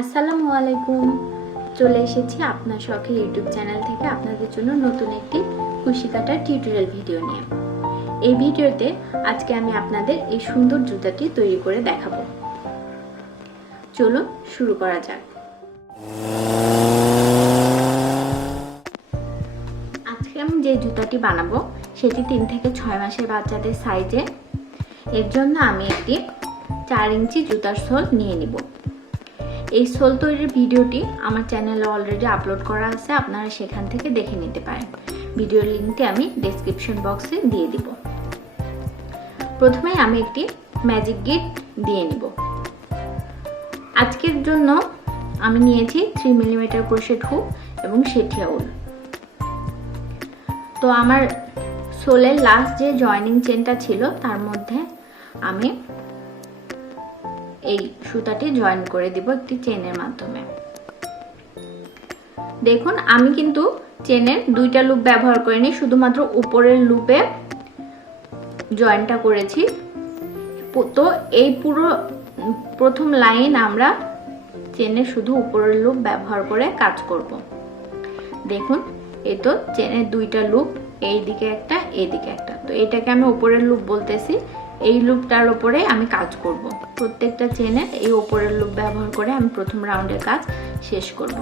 আসসালামু আলাইকুম। চলে এসেছি আপনার শখের ইউটিউব চ্যানেল থেকে আপনাদের জন্য নতুন একটি কুশি কাটার টিউটোরিয়াল ভিডিও নিয়ে। এই ভিডিওতে আজকে আমি আপনাদের এই সুন্দর জুতাটি তৈরি করে দেখাবো। চলুন শুরু করা যাক। আজকে আমি যে জুতাটি বানাবো সেটি 3 থেকে 6 মাসের বাচ্চাদের সাইজে। এর জন্য আমি একটি 4 ইঞ্চি জুতার সোল নিয়ে নিব। এই সোল তৈরির ভিডিওটি আমার চ্যানেলে অলরেডি আপলোড করা আছে, আপনারা সেখান থেকে দেখে নিতে পারেন। ভিডিওর লিঙ্কটি আমি ডেসক্রিপশন বক্সে দিয়ে দিব। প্রথমে আমি একটি ম্যাজিক গিট দিয়ে নিব। আজকের জন্য আমি নিয়েছি 3 মিলিমিটার ক্রোশেট হুক এবং শেঠিয়া উল। তো আমার সোলের লাস্ট যে জয়েনিং চেনটা ছিল তার মধ্যে আমি এই সুতাটি জয়েন করে দিব একটি চেনের মাধ্যমে। দেখুন আমি কিন্তু চেনের 2টা লুপ ব্যবহার করিনি, শুধুমাত্র উপরের লুপে জয়েনটা করেছি। তো এই পুরো প্রথম লাইন আমরা চেনের শুধু উপরের লুপ ব্যবহার করে কাজ করব। দেখুন এই তো চেনের 2টা লুপ, এই দিকে একটা এই দিকে একটা, তো এটাকে আমি উপরের লুপ বলতেছি। এই লুপটার উপরে আমি কাজ করব। প্রত্যেকটা চেনে এই উপরের লুপ ব্যবহার করে আমি প্রথম রাউন্ডের কাজ শেষ করব।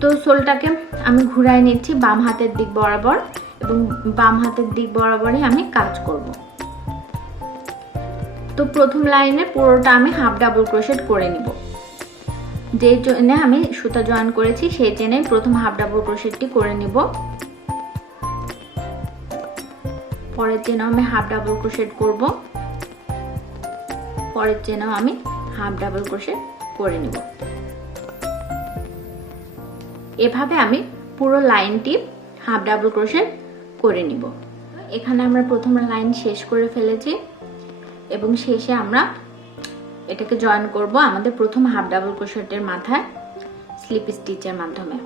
তো সোলটাকে আমি ঘুরাই নিচ্ছি বাম হাতের দিক বরাবর এবং বাম হাতের দিক বরাবরই আমি কাজ করব। তো প্রথম লাইনে পুরোটা আমি হাফ ডাবল ক্রোশেট করে নিব। যে চেনে আমি সুতা জয়েন করেছি সেই চেনে প্রথম হাফ ডাবল ক্রোশেটটি করে নিব। পরের চেনেও আমি হাফ ডাবল ক্রোশেট করব। পরের চেনেও আমি হাফ ডাবল ক্রোশেট করে নিব। এভাবে আমি পুরো লাইনটি হাফ ডাবল ক্রোশেট করে নিব। এখানে আমরা প্রথম লাইন শেষ করে ফেলেছি এবং শেষে আমরা এটাকে জয়েন করব আমাদের প্রথম হাফ ডাবল ক্রোশেটের মাথায় স্লিপ স্টিচের মাধ্যমে।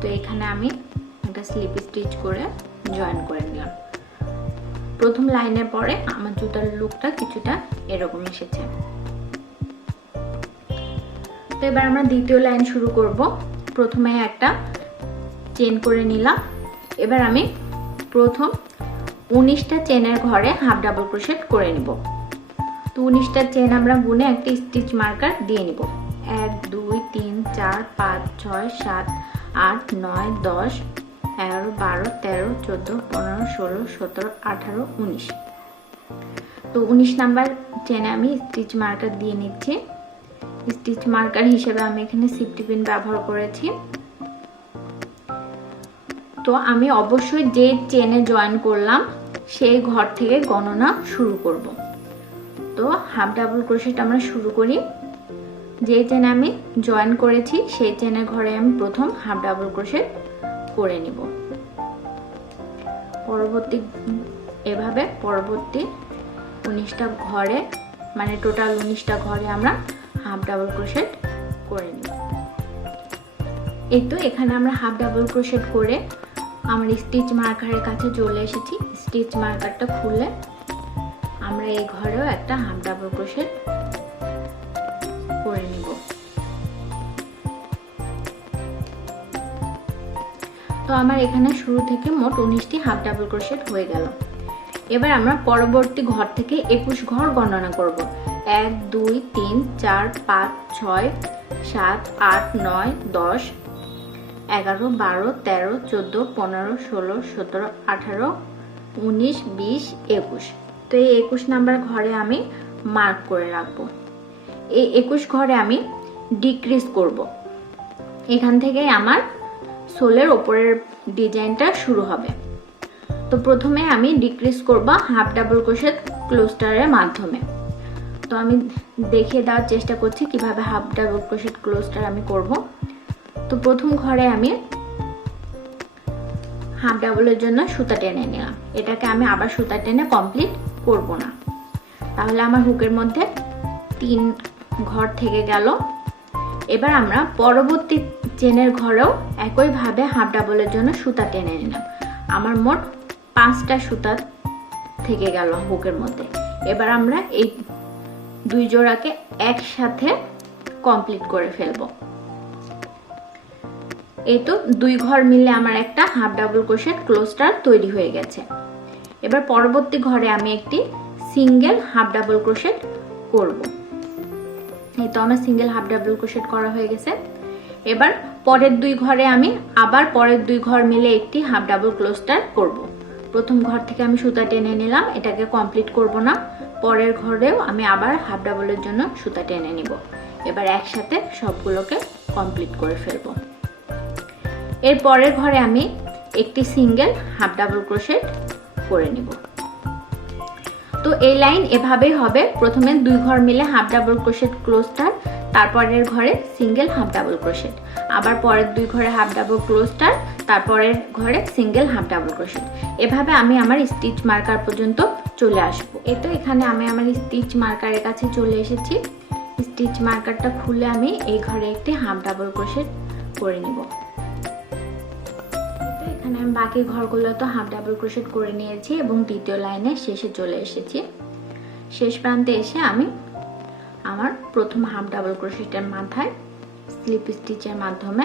তো এখানে আমি একটা স্লিপ স্টিচ করে জয়েন করে নিলাম। প্রথম লাইনের পরে আমার জুতার লুকটা কিছুটা এরকম এসেছে। তো এবার আমরা দ্বিতীয় লাইন শুরু করব। প্রথমে একটা চেন করে নিলাম। এবার আমি প্রথম 19টা চেনের ঘরে হাফ ডাবল ক্রোশেট করে নিব। তো 19টা চেন আমরা গুনে একটা স্টিচ মার্কার দিয়ে নিব। 1 2 3 4 5 6 7 8 9 10 11 12 13 14 15 16 17 18 19। তো 19 নাম্বার চেনে আমি স্টিচ মার্কার দিয়ে নিচ্ছি। স্টিচ মার্কার হিসেবে আমি এখানে সিফটি পিন ব্যবহার করেছি। তো আমি অবশ্যই যে চেনে জয়েন করলাম সেই ঘর থেকে গণনা শুরু করব। তো হাফ ডাবল ক্রোশেট আমরা শুরু করি। যে চেনে আমি জয়েন করেছি সেই চেনের ঘরে আমি প্রথম হাফ ডাবল ক্রোশেট করে নিব। এভাবে পরবর্তী 19টা ঘরে, মানে টোটাল 19টা ঘরে আমরা হাফ ডাবল ক্রোশেট করে নিব। এই তো এখানে আমরা হাফ ডাবল ক্রোশেট করে আমার স্টিচ মার্কারের কাছে চলে এসেছি। স্টিচ মার্কারটা খুলে আমরা এই ঘরেও একটা হাফ ডাবল ক্রোশেট করে নিব। তো আমার এখানে শুরু থেকে মোট 19টি হাফ ডাবল ক্রোশেট হয়ে গেল। এবার আমরা পরবর্তী ঘর থেকে 21 ঘর গণনা করব। 1 2 3 4 5 6 7 8 9 10 11 12 13 14 15 16 17 18 19 20 21। তো এই 21 নাম্বার ঘরে আমি মার্ক করে রাখবো। এই 21 ঘরে আমি ডিক্রিজ করব। এখান থেকেই আমার সোলের ওপরের ডিজাইনটা শুরু হবে। তো প্রথমে আমি ডিক্রিজ করব হাফ ডাবল ক্রোশেট ক্লোস্টারের মাধ্যমে। তো আমি দেখিয়ে দেওয়ার চেষ্টা করছি কিভাবে হাফ ডাবল ক্রোশেট ক্লোস্টার আমি করব। তো প্রথম ঘরে আমি হাফ ডাবলের জন্য সুতা টেনে নিলাম। এটাকে আমি আবার সুতা টেনে কমপ্লিট করব না, তাহলে আমার হুকের মধ্যে 3 ঘর থেকে গেল। এবার আমরা পরবর্তী চেনের ঘরেও একইভাবে হাফ ডাবলের জন্য সুতা টেনে নিলাম। আমার মোট 5টা সুতা থেকে গেল হুকের মধ্যে। এবার আমরা এই দুই জোড়াকে একসাথে কমপ্লিট করে ফেলবো। এই তো দুই ঘর মিলে আমার একটা হাফ ডাবল ক্রোশেট ক্লোস্টার তৈরি হয়ে গেছে। এবার পরবর্তী ঘরে আমি একটি সিঙ্গেল হাফ ডাবল ক্রোশেট করব। এই তো আমার সিঙ্গেল হাফ ডাবল ক্রোশেট করা হয়ে গেছে। এবার পরের দুই ঘরে আমি আবার পরের দুই ঘর মিলে একটি হাফ ডাবল ক্লোস্টার করব। প্রথম ঘর থেকে আমি সুতা টেনে নিলাম, এটাকে কমপ্লিট করব না। পরের ঘরেও আমি আবার হাফ ডাবলের জন্য সুতা টেনে নিব। এবার একসাথে সবগুলোকে কমপ্লিট করে ফেলবো। এর পরের ঘরে আমি একটি সিঙ্গেল হাফ ডাবল ক্রোশেট করে নিব। তো এই লাইন এভাবেই হবে, প্রথমে দুই ঘর মিলে হাফ ডাবল ক্রোশেট ক্লোস্টার, তারপরের ঘরে সিঙ্গেল হাফ ডাবল ক্রোশেট, আবার পরের দুই ঘরে হাফ ডাবল ক্লোস্টার, তারপরের ঘরে সিঙ্গেল হাফ ডাবল ক্রোশেট। এভাবে আমি আমার স্টিচ মার্কার পর্যন্ত চলে আসবো। এই তো এখানে আমি আমার স্টিচ মার্কারের কাছে চলে এসেছি। স্টিচ মার্কারটা খুলে আমি এই ঘরে একটি হাফ ডাবল ক্রোশেট করে নিব। এখানে আমি বাকি ঘরগুলো তো হাফ ডাবল ক্রোশেট করে নিয়েছি এবং দ্বিতীয় লাইনের শেষে চলে এসেছি। শেষ প্রান্তে এসে আমি আমার প্রথম হাফ ডাবল ক্রোশেটের মাথায় স্লিপ স্টিচের মাধ্যমে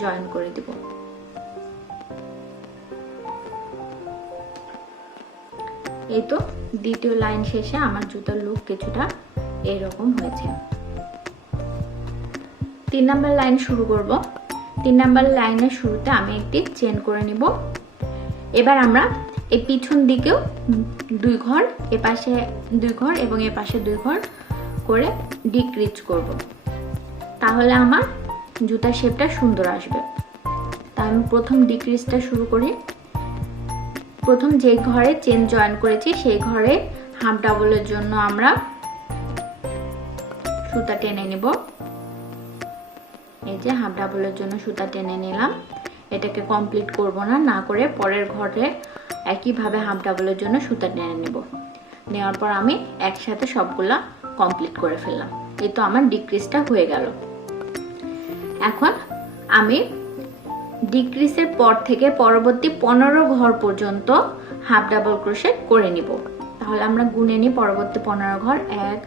জয়েন করে দেব। এই তো দ্বিতীয় লাইন শেষে আমার জুতার লুক কিছুটা এইরকম হয়েছে। 3 নাম্বার লাইন শুরু করব। 3 নাম্বার লাইনের শুরুতে আমি একটি চেন করে নিব। এবার আমরা এই পিছন দিকেও দুই ঘর, এপাশে দুই ঘর এবং এপাশে দুই ঘর করে ডিক্রিজ করব, তাহলে আমার জুতার শেপটা সুন্দর আসবে। তা আমি প্রথম ডিক্রিজটা শুরু করি। প্রথম যে ঘরে চেন জয়েন করেছি সেই ঘরে হাফ ডাবলের জন্য আমরা সুতা টেনে নিব। এই যে হাফ ডাবলের জন্য সুতা টেনে নিলাম। এটাকে কমপ্লিট করব না, না করে পরের ঘরে একইভাবে হাফ ডাবলের জন্য সুতা টেনে নেব। নেওয়ার পর আমি একসাথে সবগুলা কমপ্লিট করে ফেললাম। এই তো আমার ডিক্রিজটা হয়ে গেল। এখন আমি ডিক্রিজের পর থেকে পরবর্তী 15 ঘর পর্যন্ত হাফ ডাবল ক্রোশেট করে নিব। তাহলে আমরা গুনে নিই পরবর্তী 15 ঘর। 1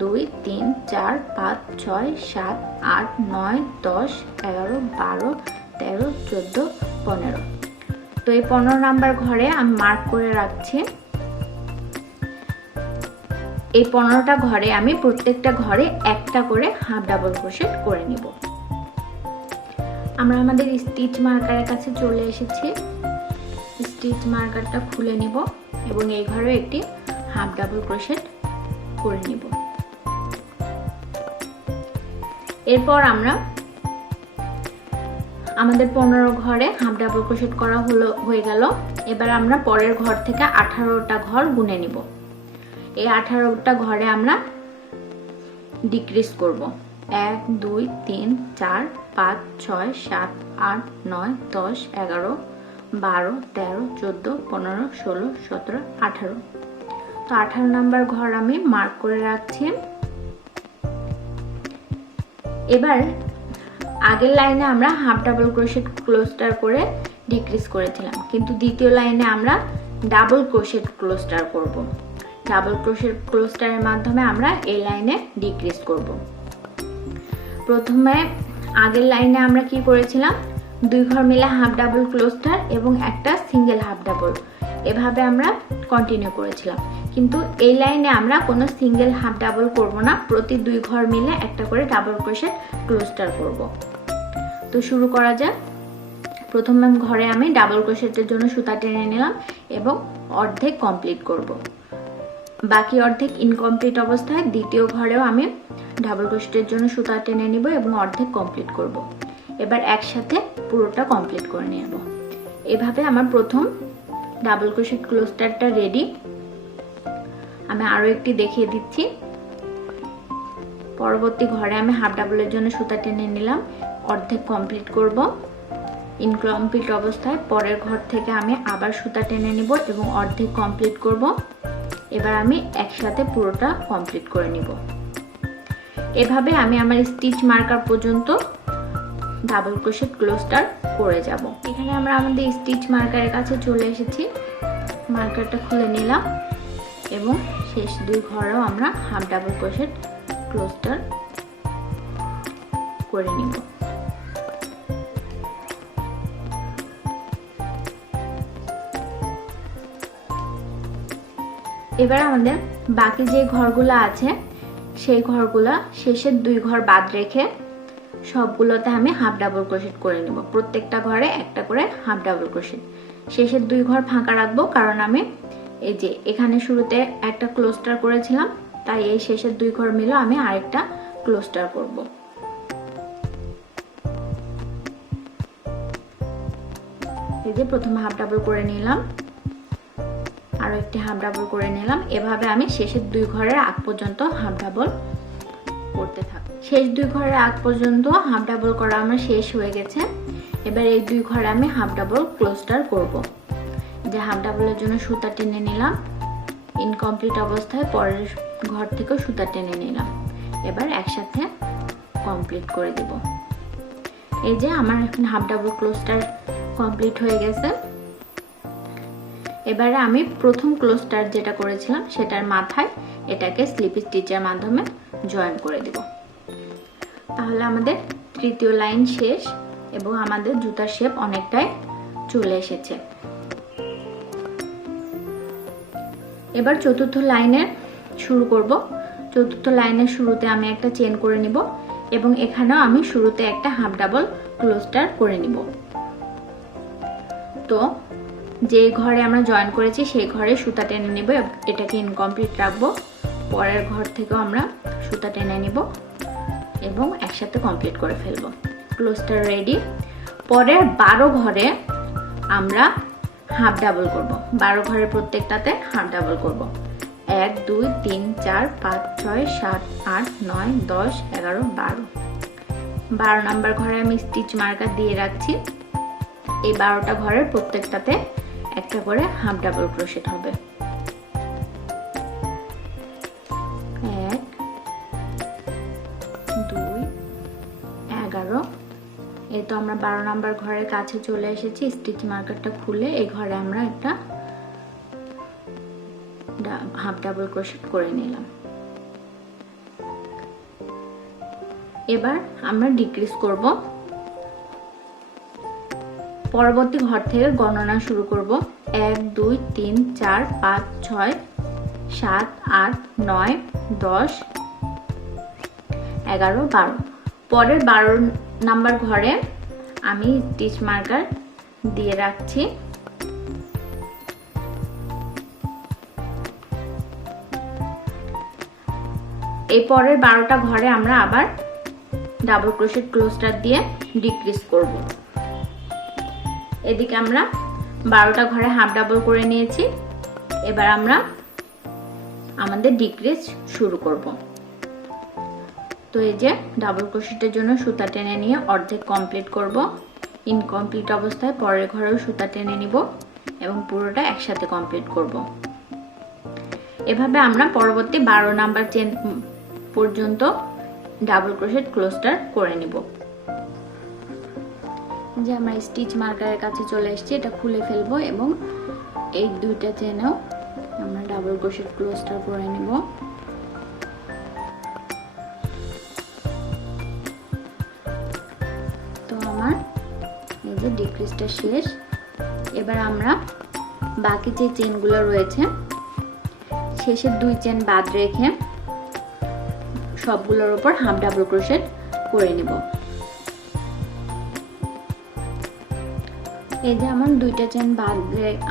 2 3 4 5 6 7 8 9 10 11 12 13 14 15। তো এই 15 নাম্বার ঘরে আমি মার্ক করে রাখছি। এই 15টা ঘরে আমি প্রত্যেকটা ঘরে একটা করে হাফ ডাবল ক্রোশেট করে নিব। আমরা আমাদের স্টিচ মার্কারের কাছে চলে এসেছি। স্টিচ মার্কারটা খুলে নিব এবং এই ঘরে একটি হাফ ডাবল ক্রোশেট করে নিব। এরপর আমরা আমাদের 15 ঘরে হাফ ডাবল ক্রোশেট করা হয়ে গেল। এবার আমরা পরের ঘর থেকে 18টা ঘর গুনে নিব। এই 18টা ঘরে আমরা ডিক্রিজ করব। 1 2 3 4 5 6 7 8 9 10 11 12 13 14 15 16 17 18। তো 18 নাম্বার ঘর আমি মার্ক করে রাখছি। এবার আগের লাইনে আমরা হাফ ডাবল ক্রোশেট ক্লোস্টার করে ডিক্রিজ করেছিলাম, কিন্তু দ্বিতীয় লাইনে আমরা ডাবল ক্রোশেট ক্লোস্টার করব। ডাবল ক্রোশেট ক্লোস্টারের মাধ্যমে আমরা এই লাইনে ডিক্রিজ করব। প্রথমে আগের লাইনে আমরা কি করেছিলাম, দুই ঘর মিলে হাফ ডাবল ক্লোস্টার এবং একটা সিঙ্গেল হাফ ডাবল, এভাবে আমরা কন্টিনিউ করেছিলাম। কিন্তু এই লাইনে আমরা কোনো সিঙ্গেল হাফ ডাবল করব না, প্রতি দুই ঘর মিলে একটা করে ডাবল ক্রোশেট ক্লোস্টার করব। তো শুরু করা যাক। প্রথম ঘরে আমি ডাবল ক্রোশেটের জন্য সুতা টেনে নিলাম এবং অর্ধেক কমপ্লিট করব। বাকি অর্ধেক ইনকমপ্লিট অবস্থায় দ্বিতীয় ঘরেও আমি ডাবল ক্রোশেটের জন্য সুতা টেনে নিব এবং অর্ধেক কমপ্লিট করব। এবার একসাথে পুরোটা কমপ্লিট করে নেব। এভাবে আমার প্রথম ডাবল ক্রোশেট ক্লোস্টারটা রেডি। আমি আরো একটি দেখিয়ে দিচ্ছি। পরবর্তী ঘরে আমি হাফ ডাবলের জন্য সুতা টেনে নিলাম, অর্ধেক কমপ্লিট করব। ইনকমপ্লিট অবস্থায় পরের ঘর থেকে আমি আবার সুতা টেনে নিব এবং অর্ধেক কমপ্লিট করব। এবার আমি একসাথে পুরোটা কমপ্লিট করে নিব। এভাবে আমি আমার স্টিচ মার্কার পর্যন্ত ডাবল ক্রোশেট ক্লোস্টার করে যাব। এখানে আমরা আমাদের স্টিচ মার্কারের কাছে চলে এসেছি। মার্কারটা খুলে নিলাম এবং শেষ দুই ঘরেও আমরা হাফ ডাবল ক্রোশেট ক্লোস্টার করে নিব। এবার আমাদের বাকি যে ঘরগুলো আছে সেই ঘরগুলো শেষের দুই ঘর বাদ রেখে সবগুলোতে আমি হাফ ডাবল ক্রোশেট করে নিব। প্রত্যেকটা ঘরে একটা করে হাফ ডাবল ক্রোশেট। শেষের দুই ঘর ফাঁকা রাখবো, কারণ আমি এই যে এখানে শুরুতে একটা ক্লোস্টার করেছিলাম, তাই এই শেষের দুই ঘর মিলে আমি আরেকটা ক্লোস্টার করব। এই যে প্রথমে হাফ ডাবল করে নিলাম, আরো একটি হাফ ডাবল করে নিলাম। এভাবে আমি শেষের দুই ঘরের আগ পর্যন্ত হাফ ডাবল করতে থাকি। শেষ দুই ঘরের আগ পর্যন্ত হাফ ডাবল করা আমার শেষ হয়ে গেছে। এবার এই দুই ঘরে আমি হাফ ডাবল ক্লোস্টার করব। যে হাফ ডাবলের জন্য সুতা টেনে নিলাম, ইনকমপ্লিট অবস্থায় পরের ঘর থেকে সুতা টেনে নিলাম। এবার একসাথে কমপ্লিট করে দেব। এই যে আমার এখন হাফ ডাবল ক্লোস্টার কমপ্লিট হয়ে গেছে। এবারে আমি প্রথম ক্লোস্টার যেটা করেছিলাম সেটার মাথায় এটাকে স্লিপ স্টিচের মাধ্যমে জয়েন করে দেব। তাহলে আমাদের তৃতীয় লাইন শেষ এবং আমাদের জুতার শেপ অনেকটাই চলে এসেছে। এবার চতুর্থ লাইনের শুরু করব। চতুর্থ লাইনের শুরুতে আমি একটা চেন করে নিব এবং এখানেও আমি শুরুতে একটা হাফ ডাবল ক্লোস্টার করে নিব। তো যে ঘরে আমরা জয়েন করেছি সেই ঘরে সুতা টেনে নেব, এটাকে ইনকমপ্লিট রাখবো। পরের ঘর থেকেও আমরা সুতা টেনে নিব এবং একসাথে কমপ্লিট করে ফেলবো। ক্লোস্টার রেডি। পরের 12 ঘরে আমরা হাফ ডাবল করব। 12 ঘরের প্রত্যেকটাতে হাফ ডাবল করব। 1 2 3 4 5 6 7 8 9 10 11 12। 12 নাম্বার ঘরে আমি স্টিচ মার্কার দিয়ে রাখছি। এই 12টা ঘরের প্রত্যেকটাতে একটা করে হাফ ডাবল ক্রোশেট হবে। 1 2 11। এই তো আমরা 12 নাম্বার ঘরের কাছে চলে এসেছি। স্টিচ মার্কারটা খুলে এই ঘরে আমরা একটা হাফ ডাবল ক্রোশেট করে নিলাম। এবার আমরা ডিক্রিজ করব। পরবর্তী ঘর থেকে গণনা শুরু করব। 1 2 3 4 5 6 7 8 9 10 11 12। পরের 12 নাম্বার ঘরে আমি স্টিচ মার্কার দিয়ে রাখছি। এই পরের 12টা ঘরে আমরা আবার ডাবল ক্রোশেট ক্লোস্টার দিয়ে ডিক্রিজ করব। এদিকে আমরা 12টা ঘরে হাফ ডাবল করে নিয়েছি। এবার আমরা আমাদের ডিক্রিজ শুরু করব। তো এই যে ডাবল ক্রোশেটের জন্য সুতা টেনে নিয়ে অর্ধেক কমপ্লিট করব। ইনকমপ্লিট অবস্থায় পরের ঘরেও সুতা টেনে নিব এবং পুরোটা একসাথে কমপ্লিট করব। এভাবে আমরা পরবর্তী 12 নাম্বার চেন পর্যন্ত ডাবল ক্রোশেট ক্লোস্টার করে নিব। যে আমরা স্টিচ মার্কারের কাছে চলে এসেছি, এটা খুলে ফেলবো এবং এই দুইটা চেনেও আমরা ডাবল ক্রোশেট ক্লোস্টার করে নিব। তো আমার এই যে ডিক্রিজটা শেষ। এবার আমরা বাকি যে চেনগুলো রয়েছে শেষের 2 চেন বাদ রেখে সবগুলোর উপর হাফ ডাবল ক্রোশেট করে নিব। এই যে আমার 2টা চেন বাদ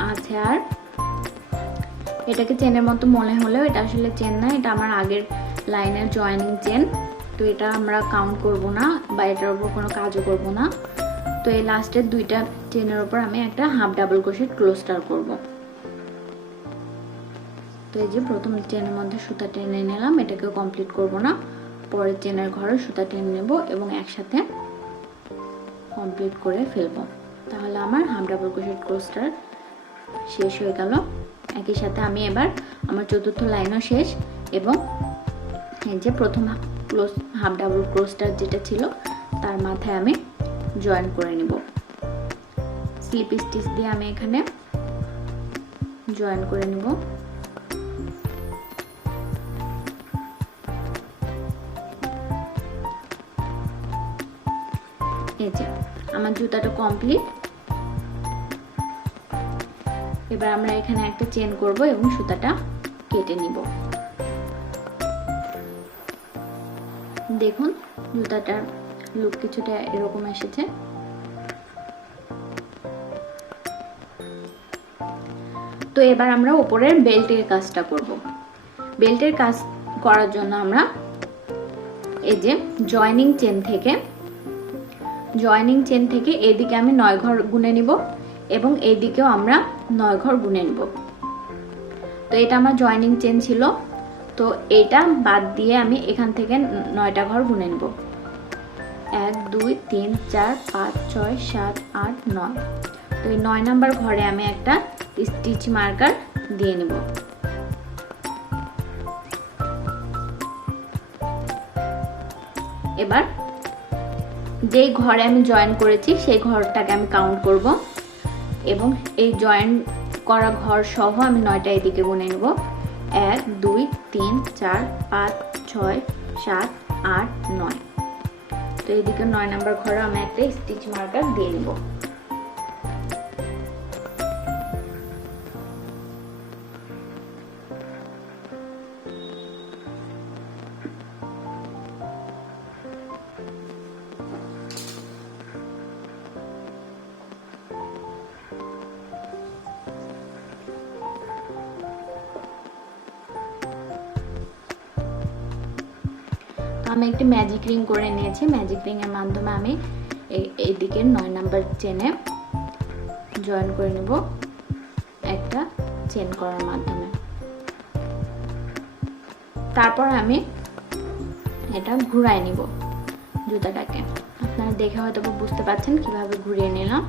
আছে, আর এটাকে চেনের মতো মনে হলেও এটা আসলে চেন না, এটা আমার আগের লাইনের জয়েনিং চেন। তো এটা আমরা কাউন্ট করব না বা এটার উপর কোনো কাজও করব না। তো এই লাস্টের 2টা চেনের উপর আমি একটা হাফ ডাবল ক্রোশেট ক্লোস্টার করব। তো এই যে প্রথম চেনের মধ্যে সুতা টেনে নিলাম, এটাকে কমপ্লিট করব না। পরের চেনের ঘরে সুতা টেনে নেব এবং একসাথে কমপ্লিট করে ফেলবো। তাহলে আমার হাফ ডাবল ক্রোশেট ক্লোস্টার শেষ হয়ে গেল। একই সাথে আমি এবার আমার চতুর্থ লাইনও শেষ এবং এই যে প্রথম হাফ ডাবল ক্লোস্টার যেটা ছিল তার মাথায় আমি জয়েন করে নিব। স্লিপ স্টিচ দিয়ে আমি এখানে জয়েন করে নিব। এই যে আমার জুতাটা কমপ্লিট। এবার আমরা এখানে একটা চেন করব এবং সুতাটা কেটে নিব। দেখুন জুতাটার লুক কিছুটা এরকম এসেছে। তো এবার আমরা উপরের বেল্টের কাজটা করব। বেল্টের কাজ করার জন্য আমরা এই যে জয়েনিং চেন থেকে এইদিকে আমি 9 ঘর গুনে নিব এবং এইদিকেও আমরা 9 ঘর গুনে নিব। তো এটা আমার জয়েনিং চেন ছিল, তো এটা বাদ দিয়ে আমি এখান থেকে 9টা ঘর গুনে নিব। 1 2 3 4 5 6 7 8 9। তো এই 9 নাম্বার ঘরে আমি একটা স্টিচ মার্কার দিয়ে নিব। এবার যেই ঘরে আমি জয়েন করেছি সেই ঘরটাকে আমি কাউন্ট করব এবং এই জয়েন করা ঘর সহ আমি 9টা এদিকে গুনে নেব। 1 2 3 4 5 6 7 8 9। তো এদিকে 9 নাম্বার ঘরে আমি একটা স্টিচ মার্কার দিয়ে নেব। আমি একটি ম্যাজিক রিং করে নিয়েছি। ম্যাজিক রিং এর মাধ্যমে আমি এইদিকে 9 নাম্বার চেনে জয়েন করে নেব একটা চেন করার মাধ্যমে। তারপর আমি এটা ঘুরাই নিব জুতাটাকে। আপনারা দেখে হয়তো বুঝতে পারছেন কিভাবে ঘুরিয়ে নিলাম।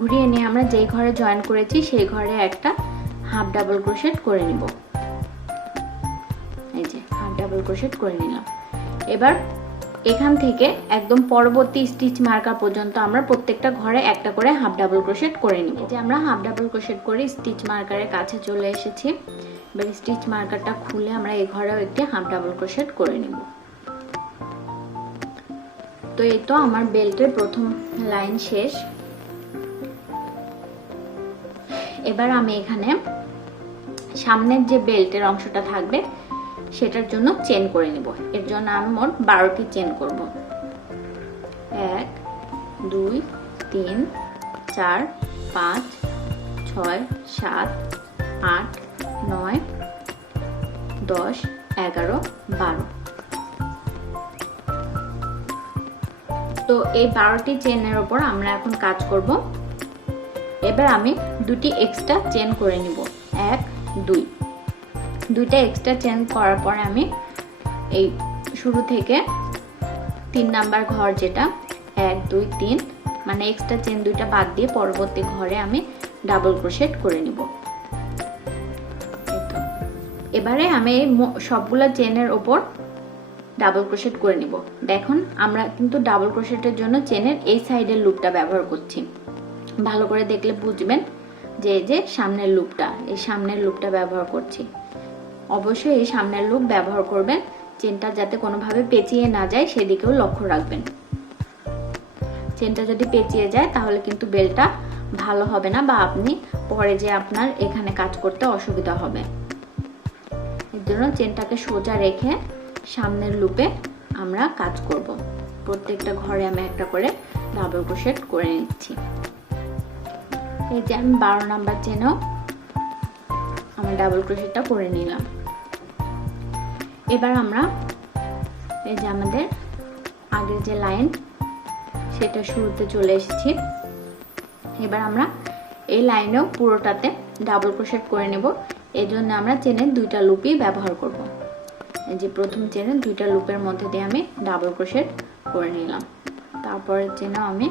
ঘুরিয়ে নিয়ে আমরা যেই ঘরে জয়েন করেছি সেই ঘরে একটা হাফ ডাবল ক্রোশেট করে নিব। এই যে হাফ ডাবল ক্রোশেট করে নিলাম। এবার এখান থেকে একদম পরবর্তী স্টিচ মার্কার পর্যন্ত আমরা প্রত্যেকটা ঘরে একটা করে হাফ ডাবল ক্রোশেট করে নিব। যে আমরা হাফ ডাবল ক্রোশেট করে স্টিচ মার্কারের কাছে চলে এসেছি। এবার স্টিচ মার্কারটা খুলে আমরা এই ঘরেও একটি হাফ ডাবল ক্রোশেট করে নিব। তো এই তো আমার বেল্টের প্রথম লাইন শেষ। এবার আমি এখানে সামনের যে বেল্টের অংশটা থাকবে সেটার জন্য চেন করে নিব। এর জন্য আমি মোট 12টি চেন করব। 1 2 3 4 5 6 7 8 9 10 11 12। তো এই 12টি চেনের উপর আমরা এখন কাজ করব। এবার আমি দুটি এক্সট্রা চেন করে নিব। 1 2 দুইটা এক্সট্রা চেন করার পরে আমি এই শুরু থেকে 3 নাম্বার ঘর যেটা 1 2 3 মানে এক্সট্রা চেন দুইটা বাদ দিয়ে পরবর্তী ঘরে আমি ডাবল ক্রোশেট করে নিব। এবারে আমি সবগুলো চেনের ওপর ডাবল ক্রোশেট করে নিব। দেখুন আমরা কিন্তু ডাবল ক্রোশেটের জন্য চেনের এই সাইডের লুপটা ব্যবহার করছি। ভালো করে দেখলে বুঝবেন যে এই যে সামনের লুপটা, এই সামনের লুপটা ব্যবহার করছি। অবশ্যই এই সামনের লুপ ব্যবহার করবেন, চেনটা যাতে কোনোভাবে পেঁচিয়ে না যায় সেদিকেও লক্ষ্য রাখবেন। চেনটা যদি পেঁচিয়ে যায় তাহলে কিন্তু বেলটা ভালো হবে না বা আপনি পরে যে আপনার এখানে কাজ করতে অসুবিধা হবে। এর জন্য চেনটাকে সোজা রেখে সামনের লুপে আমরা কাজ করব। প্রত্যেকটা ঘরে আমি একটা করে ডাবল ক্রোশেট করে নিচ্ছি। এই যে আমি 12 নাম্বার চেনেও আমার ডাবল ক্রোশেটটা করে নিলাম। এবার আমরা এই যে আমাদের আগের যে লাইন সেটা শুরুতে চলে এসেছি। এবার আমরা এই লাইনেও পুরোটাতে ডাবল ক্রোশেট করে নেব। এই জন্য আমরা চেনের দুইটা লুপই ব্যবহার করব। এই যে প্রথম চেনের দুইটা লুপের মধ্যে দিয়ে আমি ডাবল ক্রোশেট করে নিলাম। তারপরের চেনেও আমি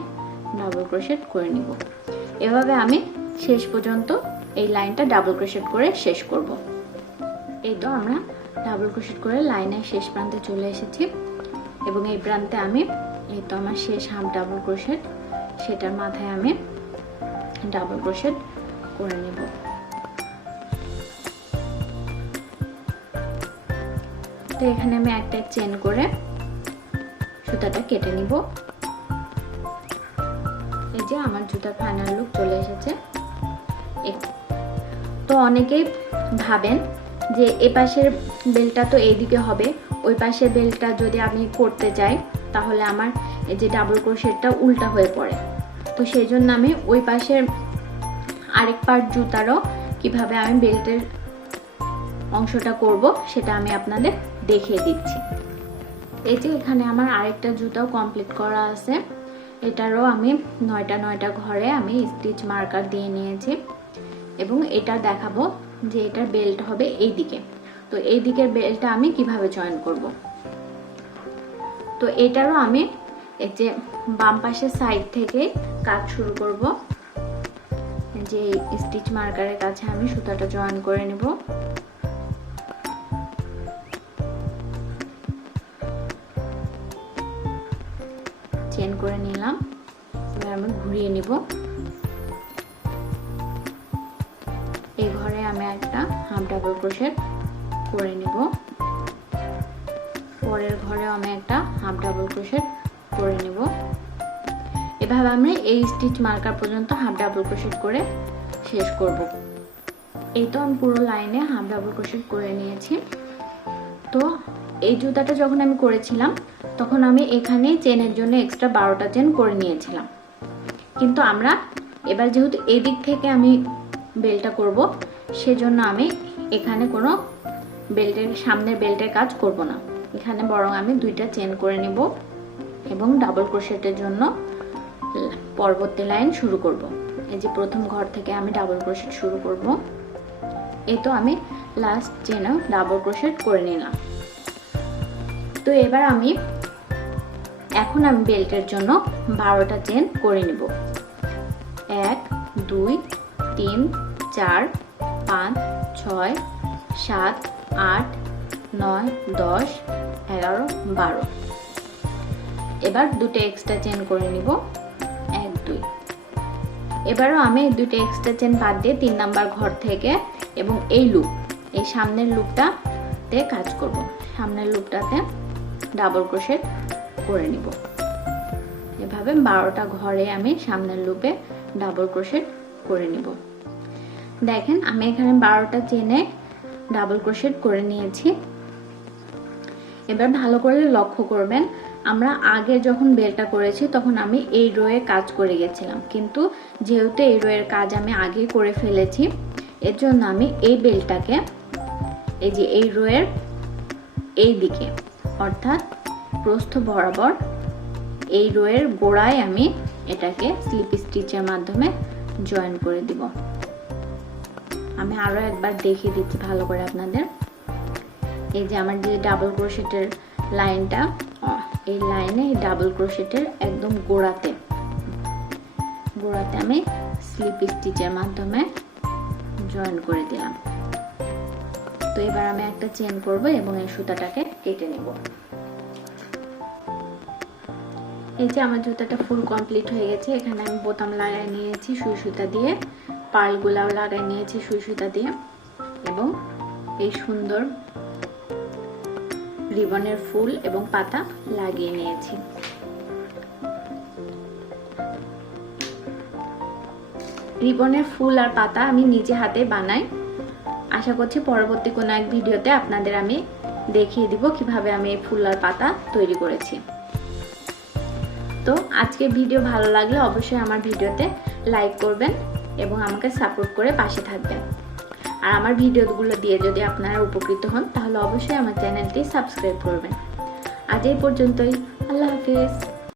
ডাবল ক্রোশেট করে নিব। এভাবে আমি শেষ পর্যন্ত এই লাইনটা ডাবল ক্রোশেট করে শেষ করব। এই তো আমরা ডাবল ক্রোশেট করে লাইনের শেষ প্রান্তে চলে এসেছি এবং এই প্রান্তে আমি এই তো আমার শেষ হাফ ডাবল ক্রোশেট, সেটার মাথায় আমি ডাবল ক্রোশেট করে নেব। তো এখানে আমি একটা চেন করে সুতাটা কেটে নিব। যে আমার জুতার ফাইনাল লুক চলে এসেছে। তো অনেকেই ভাবেন যে এ পাশের বেলটা তো এইদিকে হবে, ওই পাশের বেলটা যদি আমি করতে চাই তাহলে আমার এই যে ডাবল ক্রোশেটটা উল্টা হয়ে পড়ে। তো সেই জন্য আমি ওই পাশের আরেক পার্ট জুতারও কিভাবে আমি বেল্টের অংশটা করব সেটা আমি আপনাদের দেখিয়ে দিচ্ছি। এই যে এখানে আমার আরেকটা জুতাও কমপ্লিট করা আছে, এটারও আমি 9টা ঘরে আমি স্টিচ মার্কার দিয়ে নিয়েছি এবং এটা দেখাবো যে এটার বেল্ট হবে এই দিকে। তো এই দিকের বেল্টটা আমি কিভাবে জয়েন করব। তো এটারও আমি এই যে বাম পাশের সাইড থেকে কাজ শুরু করব। যে স্টিচ মার্কারের কাছে আমি সুতাটা জয়েন করে নেব। চেন করে নিলাম, এবার আমি ঘুরিয়ে নিব। এই ঘরে আমি একটা হাফ ডাবল ক্রোশেট করে নিব, পরের ঘরেও আমি একটা হাফ ডাবল ক্রোশেট করে নিব। এভাবে আমি এই স্টিচ মার্কার পর্যন্ত হাফ ডাবল ক্রোশেট করে শেষ করব। এই তো আমি পুরো লাইনে হাফ ডাবল ক্রোশেট করে নিয়েছি। তো এই জুতাটা যখন আমি করেছিলাম তখন আমি এখানে চেনের জন্য এক্সট্রা 12টা চেন করে নিয়েছিলাম, কিন্তু আমরা এবার যেহেতু এই দিক থেকে আমি বেল্টটা করব সেজন্য আমি এখানে কোনো বেল্টের সামনের বেল্টের কাজ করব না। এখানে বরং আমি 2টা চেন করে নেব এবং ডাবল ক্রোশেটের জন্য পরবর্তী লাইন শুরু করব। এই যে প্রথম ঘর থেকে আমি ডাবল ক্রোশেট শুরু করব। এই তো আমি লাস্ট চেনেও ডাবল ক্রোশেট করে নিলাম। তো এবার এখন আমি বেল্টের জন্য 12টা চেন করে নেব। 1 2 3 4 5 6 7 8 9 10 11 12। এবার 2টা এক্সট্রা চেন করে নিব, 1 2। এবারও আমি 2টা এক্সট্রা চেন বাদ দিয়ে 3 নাম্বার ঘর থেকে এবং এই লুপ, এই সামনের লুপটাতে কাজ করব। সামনের লুপটাতে ডাবল ক্রোশেট করে নিব। এভাবে 12টা ঘরে আমি সামনের লুপে ডাবল ক্রোশেট করে নিব। দেখেন আমি এখানে 12টা চেনে ডাবল ক্রোশেট করে নিয়েছি। এবার ভালো করে লক্ষ্য করবেন, আমরা আগে যখন বেলটা করেছি তখন আমি এই রোয়ে কাজ করে গেছিলাম, কিন্তু যেহেতু এই রোয়ের কাজ আমি আগে করে ফেলেছি এর জন্য আমি এই বেলটাকে এই যে এই রোয়ের এই দিকে অর্থাৎ প্রস্থ বরাবর এই রোয়ের গোড়ায় আমি এটাকে স্লিপ স্টিচের মাধ্যমে জয়েন করে দিব। আমি আরো একবার দেখিয়ে দিচ্ছি ভালো করে আপনাদের। এই যে আমার যে ডাবল ক্রোশেটের লাইনটা, এই লাইনে ডাবল ক্রোশেটের একদম গোড়াতে আমি স্লিপ স্টিচের মাধ্যমে জয়েন করে দিলাম। তো এবার আমি একটা চেন করব এবং এই সুতাটাকে কেটে নেব। এই যে আমার জুতাটা ফুল কমপ্লিট হয়ে গেছে। এখানে আমি বোতাম লাগাই নিয়েছি সুই সুতা দিয়ে, পার্লগুলাও লাগাই নিয়েছি সুই সুতা দিয়ে এবং এই সুন্দর রিবনের ফুল এবং পাতা লাগিয়ে নিয়েছি। রিবনের ফুল আর পাতা আমি নিজে হাতে বানাই। আশা করছি পরবর্তী কোনো এক ভিডিওতে আপনাদের আমি দেখিয়ে দিব কিভাবে আমি এই ফুল আর পাতা তৈরি করেছি। তো আজকে ভিডিও ভালো লাগলে অবশ্যই আমার ভিডিওতে লাইক করবেন এবং আমাকে সাপোর্ট করে পাশে থাকবেন। আর আমার ভিডিওগুলো দিয়ে যদি আপনারা উপকৃত হন তাহলে অবশ্যই আমার চ্যানেলটি সাবস্ক্রাইব করবেন। আজ এই পর্যন্তই, আল্লাহ হাফেজ।